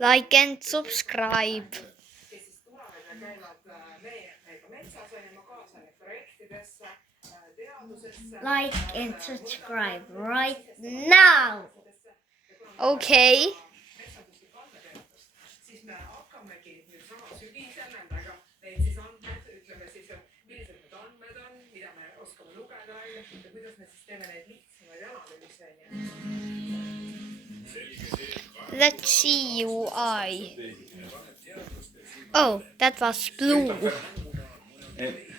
Like and subscribe. Like and subscribe right now. Okay. Let's see UI. Oh, that was blue.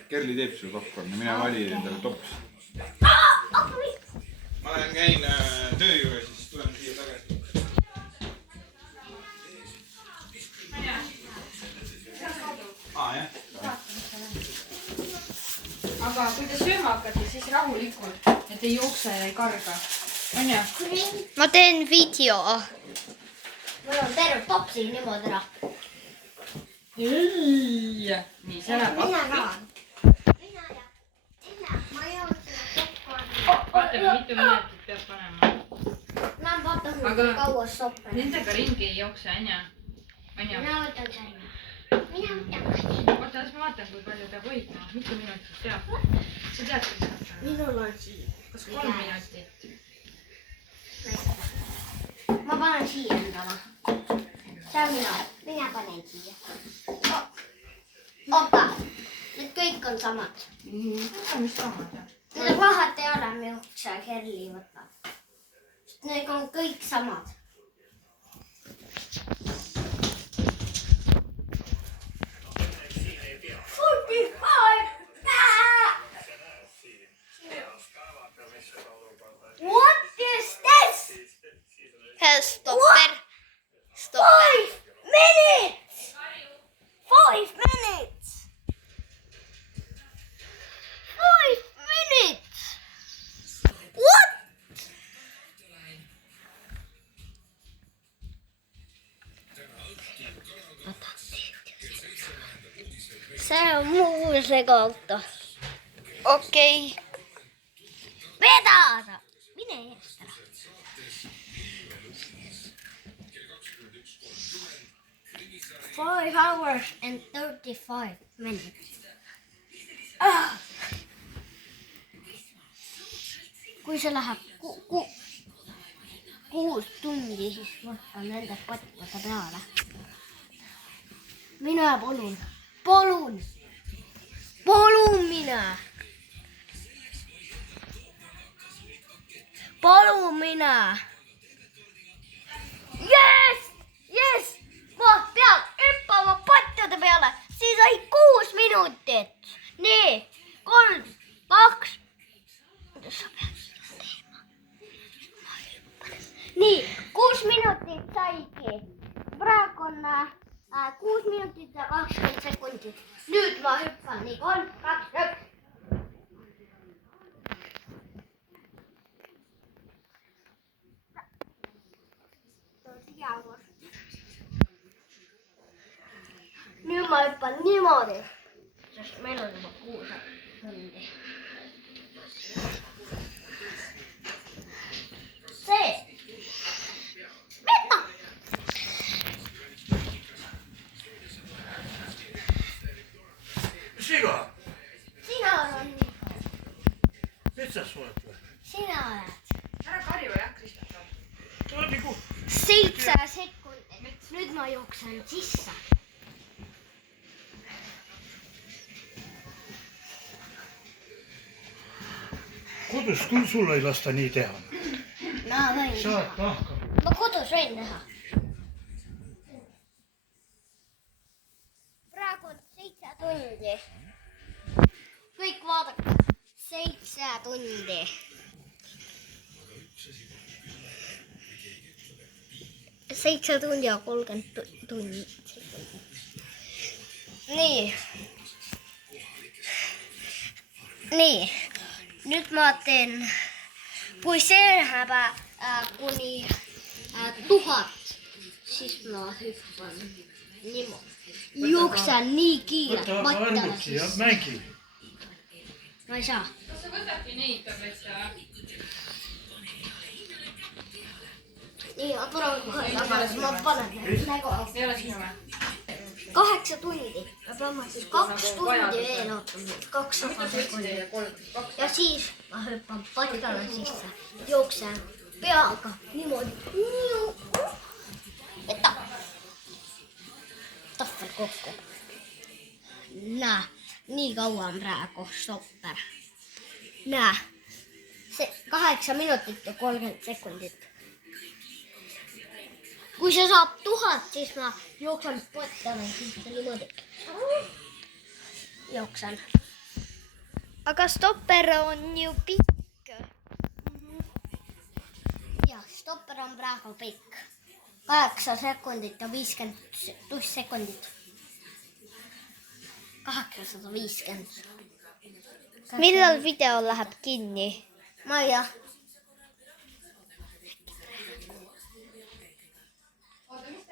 Kerli teeb sulle popcorni, mine vali endale tops. Ma käin töö juures, siis tulen siia tagasi. Jah. Aga kui te sööma hakkate, siis rahulikult, et ei jookse ja ei karga. On ju? Ma teen video. Mul on terve topsi niimoodi ära. Nii, see läheb Mina appi. ka. Ma joon seda popcorni. Vaata, mitu minutit peab panema. Näen, vaata, kui kaua soppe. Nendega ringi ei jookse, on ju? Mina võtan saima. Mina võtan. Oota, las ma vaatan, kui palju peab hoidma. Mitu minutit peab? Sa tead, mis saab? Minul on siin. Kas 3 minutit? Ma panen siia endale. See on mina panen siia. Oota, need kõik on samad. Mis samad, jah? Need vahet ei ole, milline Kerli võtab. Need on kõik samad. What is this? Stopper. Stopper. 5 minutes! 5 minutes! 5 minutes! What? See on muusega auto. Okei. Vedada! Mine eest ära. Five hours and 35 minutes. Kui see läheb 6 tundi, siis võtan nende patkade peale. Mine palun. Palun. Palun mine. Palun mine. Yes! Yes! Ma pean hüppama pattade peale. Siis sai 6 minutit. Nii, 3, 2. Kuidas sa pead seda teema? Nii, 6 minutit saigi. Praegu on 6 minutit ja 20 sekundit. Nüüd ma hüppan. Nii, 3, 2, 1. Nüüd ma hüppan niimoodi, sest meil on juba 6 tundi. See. Mida? Siga, Sina oled nii. metsas oled või? Sina oled. Ära karju, jah, Kristjan. Tuleb nagu 7 sekundit. Nüüd ma jooksen sisse. kodus küll sul ei lasta nii teha. Ma võin Saad teha. nahka. Ma kodus võin teha. Praegu on 7 tundi. Kõik vaadake. 7 tundi. Seitse tundi ja 30 tundi. Nii. Nii. Nüüd ma teen, kui see läheb kuni 1000, siis ma hüppan niimoodi. Jooksen nii kiire. Võta arvuti ja mängi. Ma ei saa. Kas sa võtadki neid tablette? nii, ma tulen kohe tagasi, ma panen nägu. ei ole sinu või? 8 tundi. me peame siis 2 tundi veel ootama. 200 sekundit. ja siis ma hüppan patkale sisse. Jooksen peaga niimoodi. ja tahvel kokku. Näe, nii kaua on praegu stopper. Näe, see 8 minutit ja 30 sekundit. Kui see saab 1000, siis ma jooksen patkale sisse niimoodi. Jooksen. Aga stopper on ju pikk. Ja stopper on praegu pikk. 8 sekundit ja 50 sekundit. 850. Millal video läheb kinni? Ma ei tea.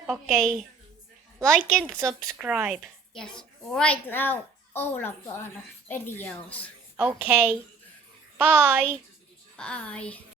Okei. Like and subscribe. Yes, right now all of our videos. Okay. Bye. Bye.